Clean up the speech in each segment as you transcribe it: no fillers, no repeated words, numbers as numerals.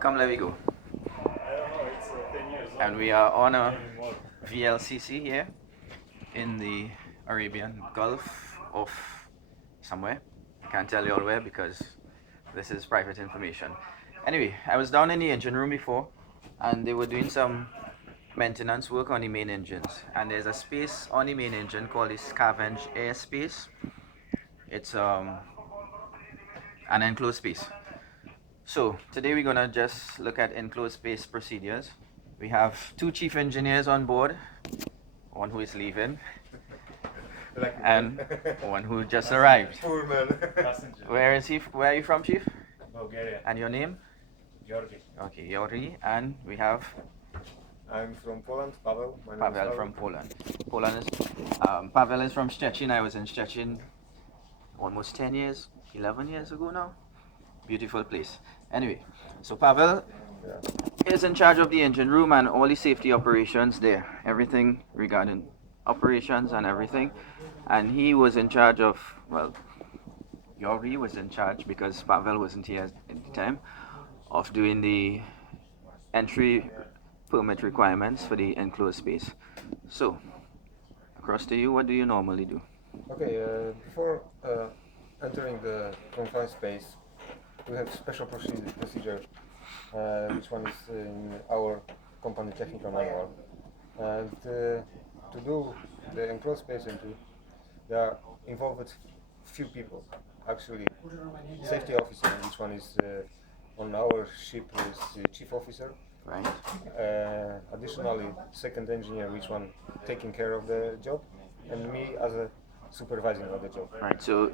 ComelehwegO, and we are on a VLCC here in the Arabian Gulf of somewhere. I can't tell you all where because this is private information. Anyway, I was down in the engine room before, and they were doing some maintenance work on the main engines. And there's a space on the main engine called the scavenge airspace. It's an enclosed space. So today we're gonna just look at enclosed space procedures. We have two chief engineers on board, one who is leaving, and one who just arrived. Poor man. Where is he? Where are you from, Chief? Bulgaria. And your name? Georgi. Okay, Yori. And we have I'm from Poland, Pavel. My name is Pavel from Poland. Pavel is from Szczecin. I was in Szczecin almost 10 years, 11 years ago now. Beautiful place. Anyway, so Pavel is in charge of the engine room and all the safety operations there. Everything regarding operations and everything. And he was in charge of, well, Yori was in charge because Pavel wasn't here at the time, of doing the entry permit requirements for the enclosed space. So, across to you, what do you normally do? Okay, before entering the confined space, we have special procedure, which one is in our company technical manual. And to do the enclosed space entry, there are involved few people. Actually, safety officer, which one is on our ship is the chief officer. Right. Additionally, second engineer, which one taking care of the job, and me as a supervising of the job. Right. So,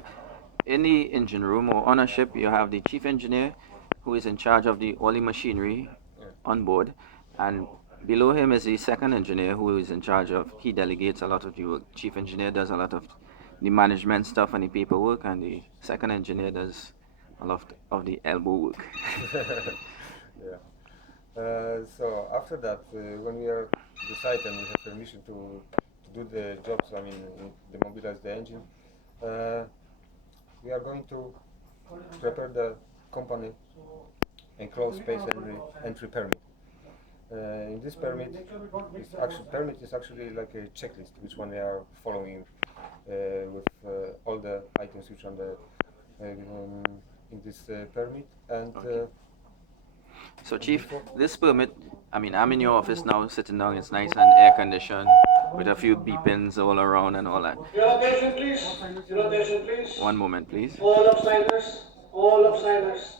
in the engine room or on a ship, you have the chief engineer, who is in charge of all the machinery on board, and below him is the second engineer, who is in charge of. He delegates a lot of the work. Chief engineer does a lot of the management stuff and the paperwork, and the second engineer does a lot of the elbow work. Yeah. So after that, when we are the site and we have permission to do the jobs, I mean, demobilize the engine, we are going to prepare the company enclosed space entry permit. In this permit is actually like a checklist, which one we are following with all the items which are in this permit. And so, Chief, this permit, I mean, I'm in your office now, sitting down. It's nice and air conditioned with a few beepings all around and all that. Your attention, please. Your attention, please. One moment, please. All upsiders. All upsiders.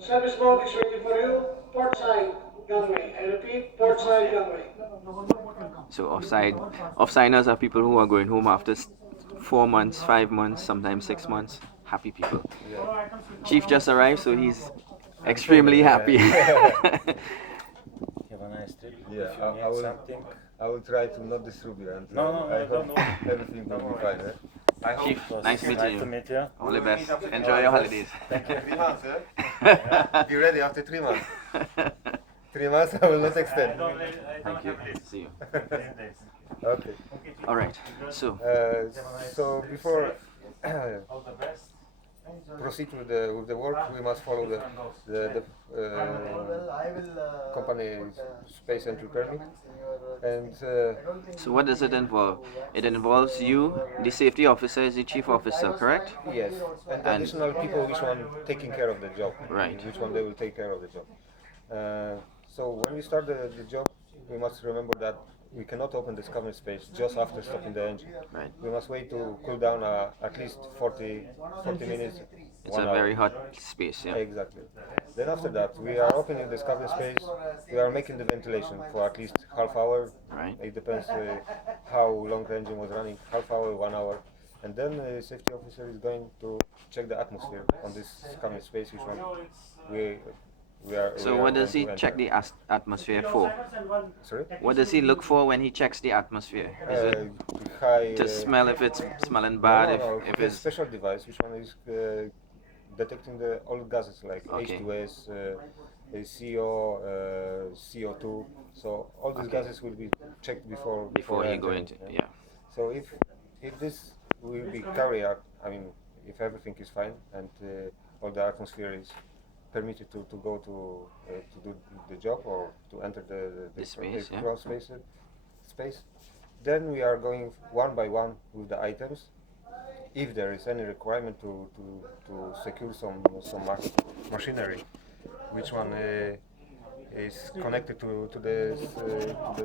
Service boat is ready for you. Port side gangway. I repeat, port side gangway. So offsiders are people who are going home after 4 months, 5 months, sometimes 6 months. Happy people. yeah. Chief just arrived, so he's extremely happy. Have a nice trip. Yeah, If you I need will- something. I will try to not disturb you, and No, I don't hope worry. everything will be fine. Chief, It was nice meeting you. to meet you. All the best. Enjoy your holidays. 3 months, Be ready after 3 months. 3 months, I will not extend. Thank you. See you. Okay. All right. So, So before All the best. proceed with the work, we must follow the company space entry permit. And so what does it involve? It involves you, the safety officer is the chief officer, correct? yes, and additional people which one taking care of the job. Right. Which one they will take care of the job. So when we start the job, we must remember that we cannot open the scavenge space just after stopping the engine. Right. We must wait to cool down at least 40 minutes. It's 1 a hour. very hot space, yeah. Exactly. Then after that, we are opening the scavenge space. We are making the ventilation for at least half hour. Right. It depends how long the engine was running. Half hour, 1 hour, and then the safety officer is going to check the atmosphere on this scavenge space, which one we are. So we are what does going he to check enter. the atmosphere for? Sorry. What does he look for when he checks the atmosphere? Is it High, to smell if it's smelling bad, no, if there's it's... special device which one is detecting all gases like Okay. H2S, CO, CO2. So all these Okay. gases will be checked before Before he go entering, into... Yeah. So if this will be carried out, I mean, if everything is fine and all the atmosphere is permitted to go to do the job or to enter the space, yeah. crawl space. Then we are going one by one with the items. If there is any requirement to secure some machinery, which one is connected to the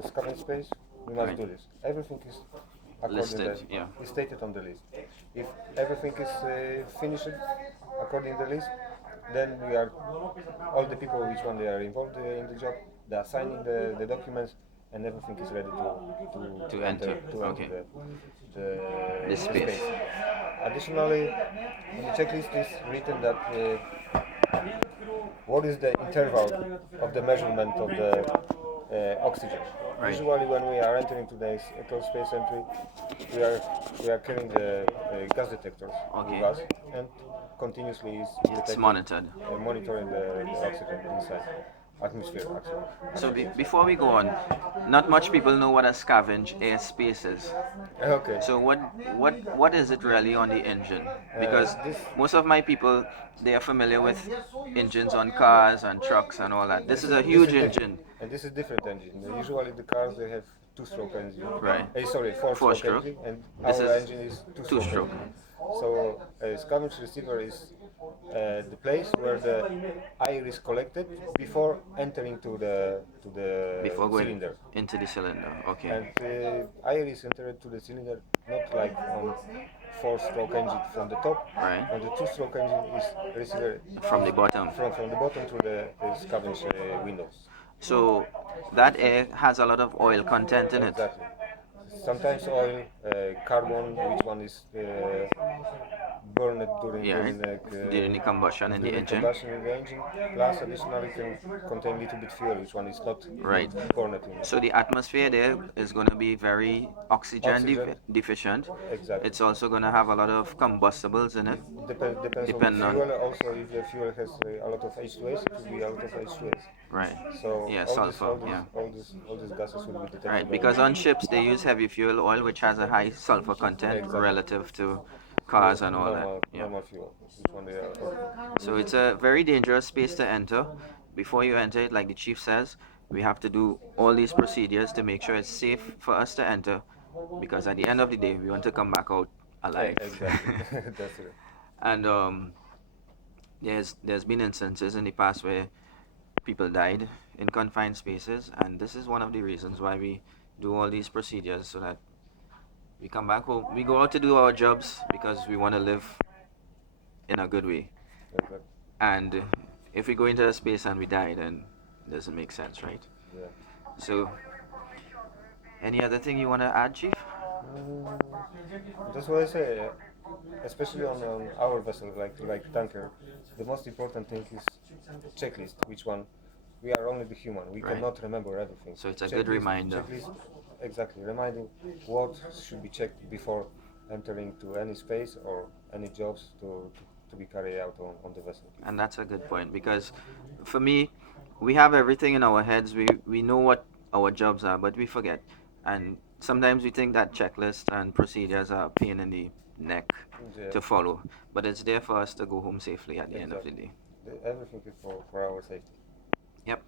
scavenge space, we must Right. do this. Everything is Listed, yeah. is stated on the list. If everything is finished according to the list, then we are all the people which one they are involved in the job, they are signing the documents, and everything is ready To enter, okay. enter The space. Additionally, on the checklist is written that what is the interval of the measurement of the oxygen. Right. Usually, when we are entering today's eco space entry, we are carrying the gas detectors Okay. with us, and continuously is It's detecting, monitored. monitoring the oxygen inside atmosphere. Actually. So before we go on, not much people know what a scavenge airspace is. Okay. So what is it really on the engine? Because this most of my people, they are familiar with engines on cars and trucks and all that. This is a huge engine. And this is different engine. Usually the cars they have two-stroke engine. Right. Sorry, four-stroke Four-stroke. engine, and This our is engine is two-stroke. two-stroke. So a scavenge receiver is the place where the air is collected before entering to the Before going cylinder. into the cylinder. Okay. And air is entered to the cylinder not like on four-stroke engine from the top. Right. On the two-stroke engine is receiver From the bottom. from the bottom to the scavenge windows. So that air has a lot of oil content in it. Exactly. Sometimes oil, carbon, which one is burned During the combustion in the during engine. combustion in the engine. Plus, additionally, can contain little bit fuel, which one is not Right. burned in. So the atmosphere there is going to be very oxygen deficient. Exactly. It's also going to have a lot of combustibles in it. Depends Depend on the on- fuel. Also, if the fuel has a lot of H2S, it will be a lot of H2S. Right. So Yeah, all sulfur. all these gases will be detected. Right, by- because on ships they use heavy fuel oil which has a high sulfur content Exactly. relative to cars and all normal, that. Yeah. normal fuel. Which one they are? So it's a very dangerous space to enter. Before you enter it, like the chief says, we have to do all these procedures to make sure it's safe for us to enter, because at the end of the day we want to come back out alive. Exactly. That's it. And there's been instances in the past where people died in confined spaces, and this is one of the reasons why we do all these procedures, so that we come back home. We go out to do our jobs because we want to live in a good way. Exactly. And if we go into a space and we die, then it doesn't make sense, right? Yeah. So, any other thing you want to add, Chief? That's what I say. Especially on our vessel, like tanker, the most important thing is checklist. Which one? We are only the human. We Right. cannot remember everything. So it's a good reminder. Checklist, exactly, reminding what should be checked before entering to any space or any jobs to be carried out on the vessel. And that's a good point, because for me, we have everything in our heads. We know what our jobs are, but we forget. And sometimes we think that checklists and procedures are a pain in the neck Yeah. to follow, but it's there for us to go home safely at the end of the day. Everything is for our safety. Yep.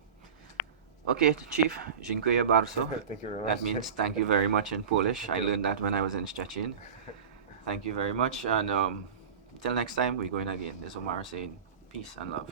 Okay, Chief, dziękuję bardzo. Thank you very much. That means thank you very much in Polish. I learned that when I was in Szczecin. Thank you very much, and until next time, we're going again. This is Omar saying peace and love.